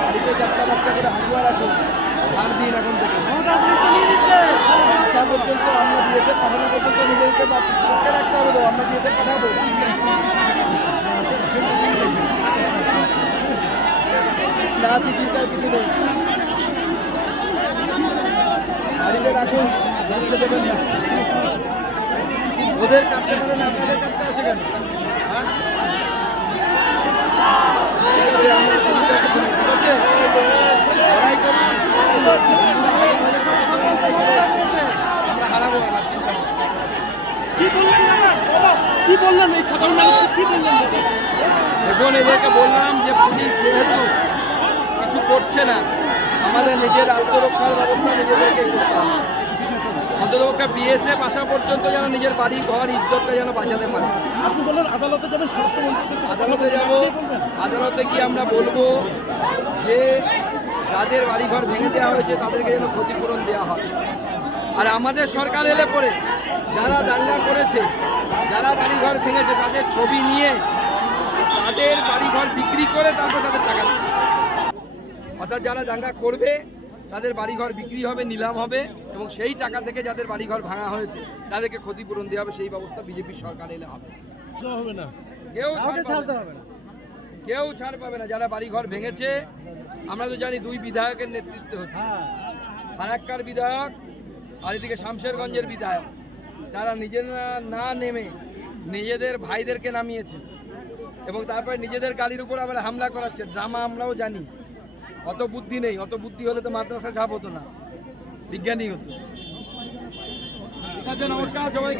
বাড়িতে 4টা 5টা করে হাঁটুয়া রাখুন, ধার দিন এখন থেকে পর্যন্ত আমরা বিএসএফ পাঠানো পর্যন্ত নিজেদেরকে সুরক্ষা রাখতে হবে। তো আমরা বিএসএফ পাঠাবো না, আছি চিন্তার কিছু নেই। বাড়িতে রাখুন, বসতে দেবেন না। ওদের কাটতে পারে না, আপনাদের কাটতে আসে কেন? হ্যাঁ, আমরা হারাবো না, চিন্তা নেই। কি বললেন এই সাধারণ মানুষ কি বললেন? এখন এদেরকে বললাম যে পুলিশ যেহেতু কিছু করছে না, আমাদের নিজের আত্মরক্ষার ব্যবস্থা নিজেদেরকে করতে হবে। অন্ততপক্ষে বিএসএফ আসা পর্যন্ত যেন নিজের বাড়ি ঘর ইজ্জতটা যেন বাঁচাতে পারে। আপনি বললেন আদালতে যাবেন, স্বরাষ্ট্রমন্ত্রী আদালতে যাব, আদালতে গিয়ে আমরা বলবো যে যাদের বাড়িঘর ভেঙে দেওয়া হয়েছে তাদেরকে যেন ক্ষতিপূরণ দেওয়া হয়। আর আমাদের সরকার এলে পরে যারা দাঙ্গা করেছে, যারা বাড়িঘর ভেঙেছে তাদের ছবি নিয়ে তাদের বাড়িঘর বিক্রি করে তারপর তাদের টাকা দেবে। অর্থাৎ যারা দাঙ্গা করবে তাদের বাড়িঘর বিক্রি হবে, নিলাম হবে, এবং সেই টাকা থেকে যাদের বাড়িঘর ভাঙা হয়েছে তাদেরকে ক্ষতিপূরণ দেওয়া হবে। সেই ব্যবস্থা বিজেপির সরকার এলে হবে। হবে না, কেউ ছাড় পাবে না, কেউ ছাড় পাবে না। যারা বাড়িঘর ভেঙেছে, আমরা তো জানি 2 বিধায়কের নেতৃত্বে হচ্ছে, ফারাক্কার বিধায়ক আর এদিকে শামশেরগঞ্জের বিধায়ক, যারা নিজেরা না নেমে নিজেদের ভাইদেরকে নামিয়েছে এবং তারপরে নিজেদের গাড়ির উপর আবার হামলা করাচ্ছে। ড্রামা আমরাও জানি, অত বুদ্ধি নেই। অত বুদ্ধি হলে তো মাদ্রাসা ছাপ হতো না, বিজ্ঞানী হতো। ঠিক আছে, নমস্কার সবাইকে।